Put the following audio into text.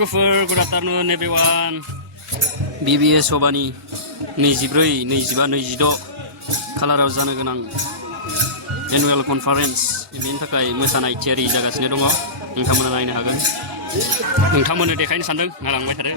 Logofer, good afternoon everyone. BBA Sobhani 24, 25, 26 kalarao janw gwnang annual conference बेनि थाखाय मोसानाय थियारि जागासिनो दङ नोंथांमोना नायनो हागोन नोंथांमोननो देखायनो सानदों नालांबाय थादो